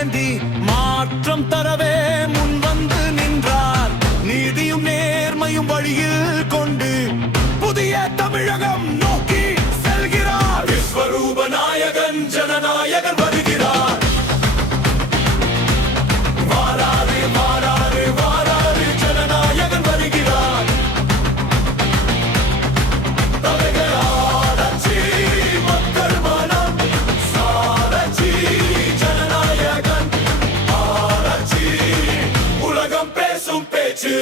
ஏந்தி மாற்றம் தரவே முன் வந்து நின்றார். நீதியும் நேர்மையும் வழியில் கொண்டு புதிய தமிழகம் நோக்கி செல்கிறார். விஸ்வரூப நாயகன் ஜனநாயகன் வருகிறார். வாராரு வாராரு வாராரு ஜனநாயகன் வருகிறார். தலைகளாட்சி மக்கள் மனம் சாரட்சி ஜனநாயகன் ஆராய்ச்சி உலகம் பேசும் பேச்சு.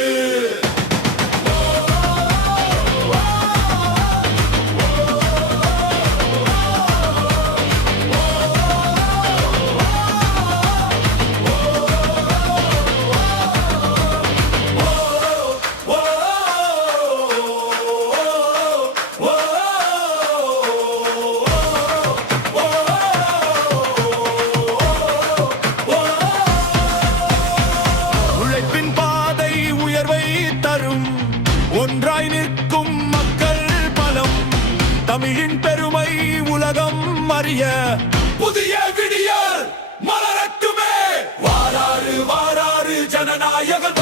ஒன்றாய் நிற்கும் மக்கள் பலம் தமிழின் பெருமை உலகம் அறிய புதிய விடியல் மலரட்டுமே. வாராரு வாராரு ஜனநாயகன்